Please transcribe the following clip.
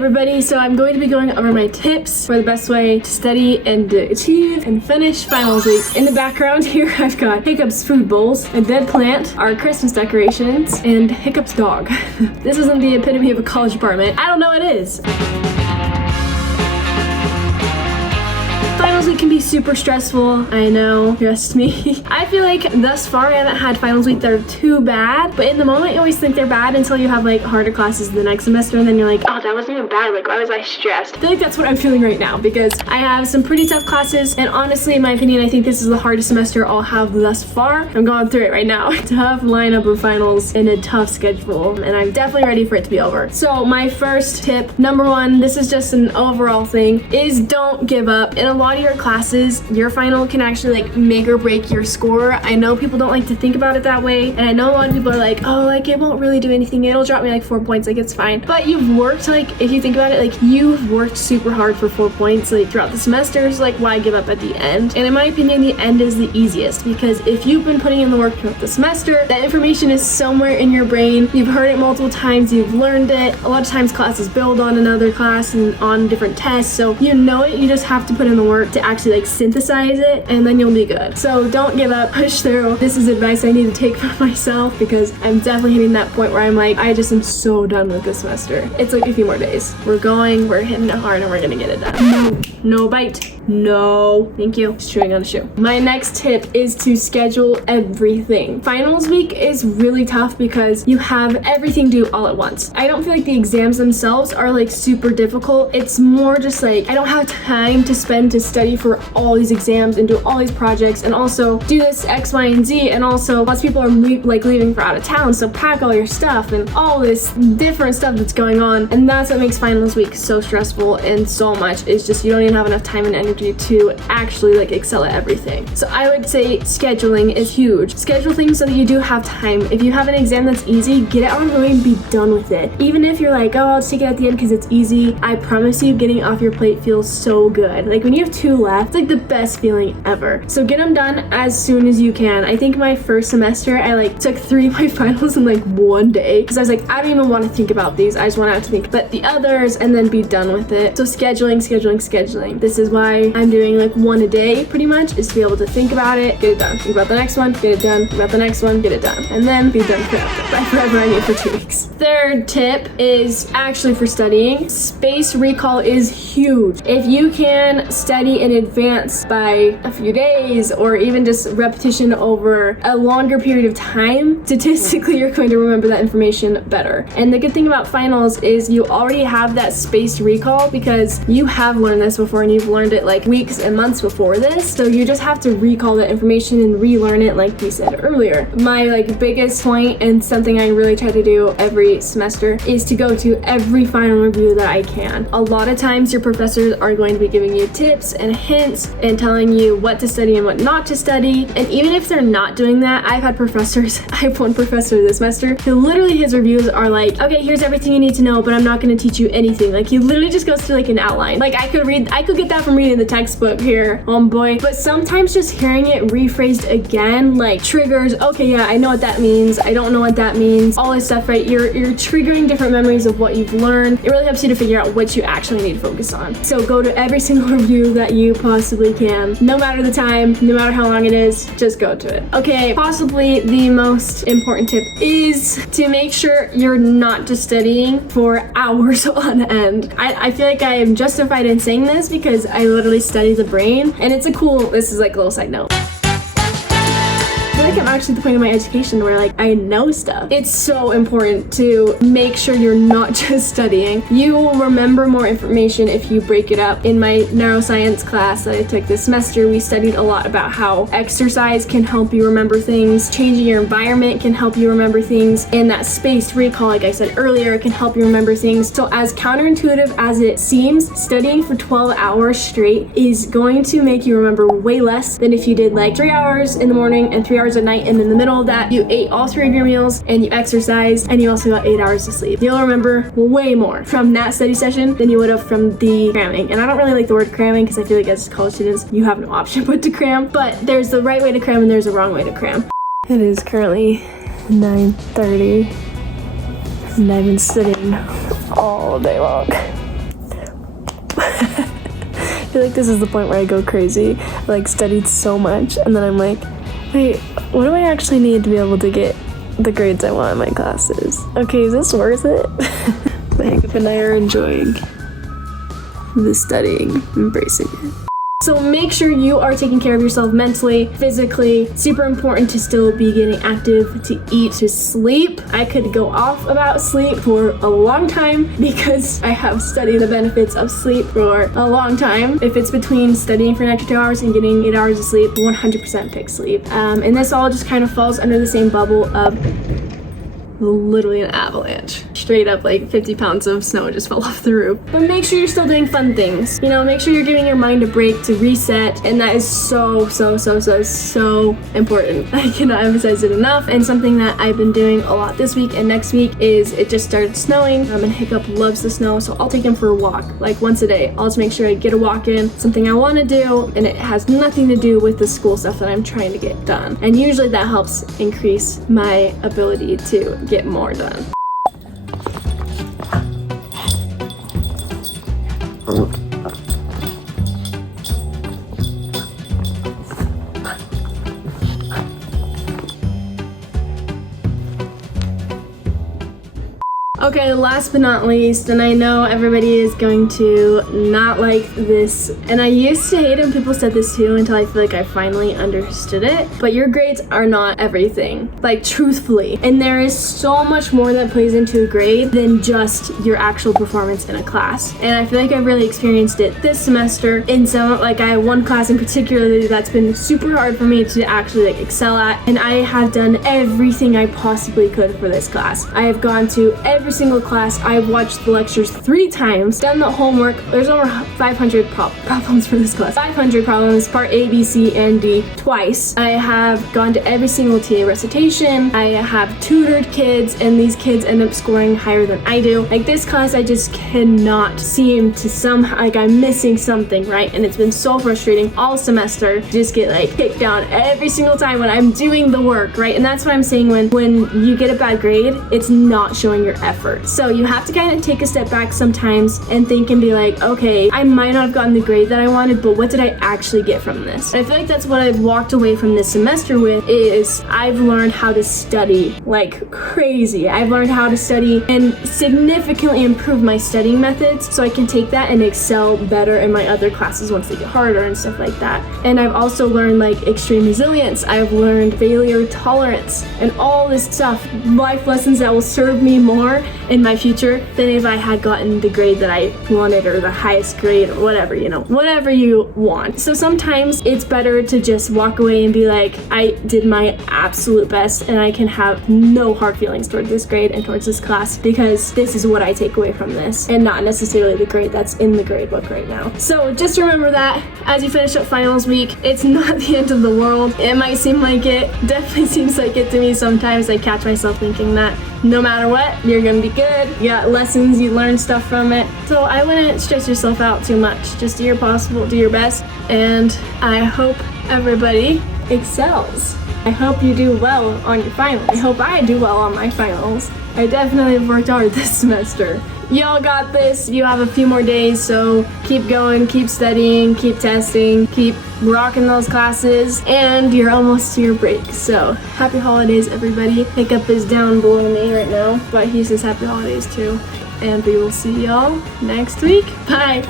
everybody, so I'm going to be going over my tips for the best way to study and achieve and finish finals week. In the background here, I've got Hiccup's food bowls, a dead plant, our Christmas decorations, and Hiccup's dog. This isn't the epitome of a college apartment. I don't know what it is. Finals week can be super stressful, I know, trust me. I feel like thus far I haven't had finals week that are too bad, but in the moment you always think they're bad until you have like harder classes the next semester, and then you're like, oh, that wasn't even bad, like why was I stressed? I feel like that's what I'm feeling right now because I have some pretty tough classes, and honestly, in my opinion, I think this is the hardest semester I'll have thus far. I'm going through it right now. Tough lineup of finals and a tough schedule, and I'm definitely ready for it to be over. So my first tip, number one, this is just an overall thing, is don't give up. In a lot of your classes, your final can actually like make or break your score. I know people don't like to think about it that way, and I know a lot of people are like, oh, like it won't really do anything, it'll drop me like 4 points, like it's fine. But you've worked, like if you think about it, like you've worked super hard for 4 points like throughout the semester, so like why give up at the end? And in my opinion, the end is the easiest, because if you've been putting in the work throughout the semester, that information is somewhere in your brain, you've heard it multiple times, you've learned it. A lot of times classes build on another class and on different tests, so you know it, you just have to put in the work to actually like synthesize it, and then you'll be good. So don't give up, push through. This is advice I need to take for myself because I'm definitely hitting that point where I'm like, I just am so done with this semester. It's like a few more days. We're hitting it hard, and we're gonna get it done. No bite. No, thank you. Just chewing on a shoe. My next tip is to schedule everything. Finals week is really tough because you have everything due all at once. I don't feel like the exams themselves are like super difficult. It's more just like I don't have time to spend to study for all these exams and do all these projects and also do this X, Y, and Z, and also lots of people are leaving for out of town, so pack all your stuff and all this different stuff that's going on, and that's what makes finals week so stressful and so much. It's just you don't even have enough time and energy to actually like excel at everything. So I would say scheduling is huge. Schedule things so that you do have time. If you have an exam that's easy, get it out of the way and be done with it. Even if you're like, oh, I'll take it at the end because it's easy, I promise you getting off your plate feels so good. Like when you have 2 left, it's like the best feeling ever. So get them done as soon as you can. I think my first semester, I like took 3 of my finals in like 1 day because I was like, I don't even want to think about these. I just want to have to think about the others and then be done with it. So scheduling. This is why I'm doing like 1 a day pretty much, is to be able to think about it, get it done. Think about the next one, get it done. Think about the next one, get it done. And then be done forever. By forever, I mean for 2 weeks. Third tip is actually for studying. Space recall is huge. If you can study in advance by a few days or even just repetition over a longer period of time, statistically you're going to remember that information better. And the good thing about finals is you already have that spaced recall because you have learned this before and you've learned it like weeks and months before this, so you just have to recall that information and relearn it like we said earlier. My like biggest point and something I really try to do every semester is to go to every final review that I can. A lot of times your professors are going to be giving you tips and hints and telling you what to study and what not to study, and even if they're not doing that, I've had professors, I have one professor this semester who literally his reviews are like, okay, here's everything you need to know, but I'm not going to teach you anything. Like he literally just goes through like an outline. Like I could get that from reading the textbook here, boy. But sometimes just hearing it rephrased again like triggers, okay, yeah, I know what that means, I don't know what that means, all this stuff, right? You're triggering different memories of what you've learned. It really helps you to figure out what you actually need to focus on. So go to every single review that you possibly can, no matter the time, no matter how long it is, just go to it. Okay, possibly the most important tip is to make sure you're not just studying for hours on end. I feel like I am justified in saying this because I literally study the brain, and it's this is like a little side note. I feel like I'm actually at the point of my education where like I know stuff. It's so important to make sure you're not just studying. You will remember more information if you break it up. In my neuroscience class that I took this semester, we studied a lot about how exercise can help you remember things, changing your environment can help you remember things, and that spaced recall, like I said earlier, can help you remember things. So as counterintuitive as it seems, studying for 12 hours straight is going to make you remember way less than if you did like 3 hours in the morning and 3 hours at night, and in the middle of that you ate all 3 of your meals and you exercised and you also got 8 hours of sleep. You'll remember way more from that study session than you would have from the cramming. And I don't really like the word cramming because I feel like as college students you have no option but to cram, but there's the right way to cram and there's a wrong way to cram. It is currently 9:30 and I've been sitting all day long. feel like this is the point where I go crazy. I like studied so much and then I'm like, wait, what do I actually need to be able to get the grades I want in my classes? Okay, is this worth it? Hiccup and I are enjoying the studying, embracing it. So make sure you are taking care of yourself mentally, physically. Super important to still be getting active, to eat, to sleep. I could go off about sleep for a long time because I have studied the benefits of sleep for a long time. If it's between studying for an extra 2 hours and getting 8 hours of sleep, 100% pick sleep. And this all just kind of falls under the same bubble of literally an avalanche. Straight up, like 50 pounds of snow just fell off the roof. But make sure you're still doing fun things. You know, make sure you're giving your mind a break to reset, and that is so important. I cannot emphasize it enough. And something that I've been doing a lot this week and next week is it just started snowing, and Hiccup loves the snow, so I'll take him for a walk, like once a day. I'll just make sure I get a walk in, something I want to do, and it has nothing to do with the school stuff that I'm trying to get done. And usually that helps increase my ability to get more done. Okay, last but not least, and I know everybody is going to not like this, and I used to hate it when people said this too until I feel like I finally understood it, but your grades are not everything, like truthfully, and there is so much more that plays into a grade than just your actual performance in a class. And I feel like I've really experienced it this semester in some, like I have one class in particular that's been super hard for me to actually like excel at, and I have done everything I possibly could for this class. I have gone to every single class. I've watched the lectures 3 times, done the homework. There's over 500 problems for this class. 500 problems, part A, B, C, and D, twice. I have gone to every single TA recitation. I have tutored kids, and these kids end up scoring higher than I do. Like this class, I just cannot seem to like I'm missing something, right? And it's been so frustrating all semester to just get like kicked down every single time when I'm doing the work, right? And that's what I'm saying when you get a bad grade, it's not showing your effort. So you have to kind of take a step back sometimes and think and be like, okay, I might not have gotten the grade that I wanted, but what did I actually get from this? And I feel like that's what I've walked away from this semester with is I've learned how to study like crazy. I've learned how to study and significantly improve my studying methods so I can take that and excel better in my other classes once they get harder and stuff like that. And I've also learned like extreme resilience. I've learned failure tolerance and all this stuff, life lessons that will serve me more in my future than if I had gotten the grade that I wanted or the highest grade or whatever, you know, whatever you want. So sometimes it's better to just walk away and be like, I did my absolute best and I can have no hard feelings toward this grade and towards this class because this is what I take away from this and not necessarily the grade that's in the grade book right now. So just remember that as you finish up finals week, it's not the end of the world. It might seem like it, definitely seems like it to me sometimes. I catch myself thinking that no matter what, you're gonna be good. You got lessons, you learn stuff from it. So I wouldn't stress yourself out too much. Just do your possible, do your best, and I hope everybody excels. I hope you do well on your finals. I hope I do well on my finals. I definitely have worked hard this semester. Y'all got this. You have a few more days, so keep going, keep studying, keep testing, keep rocking those classes, and you're almost to your break. So happy holidays, everybody. Hiccup is down below me right now, but he says happy holidays too. And we will see y'all next week. Bye.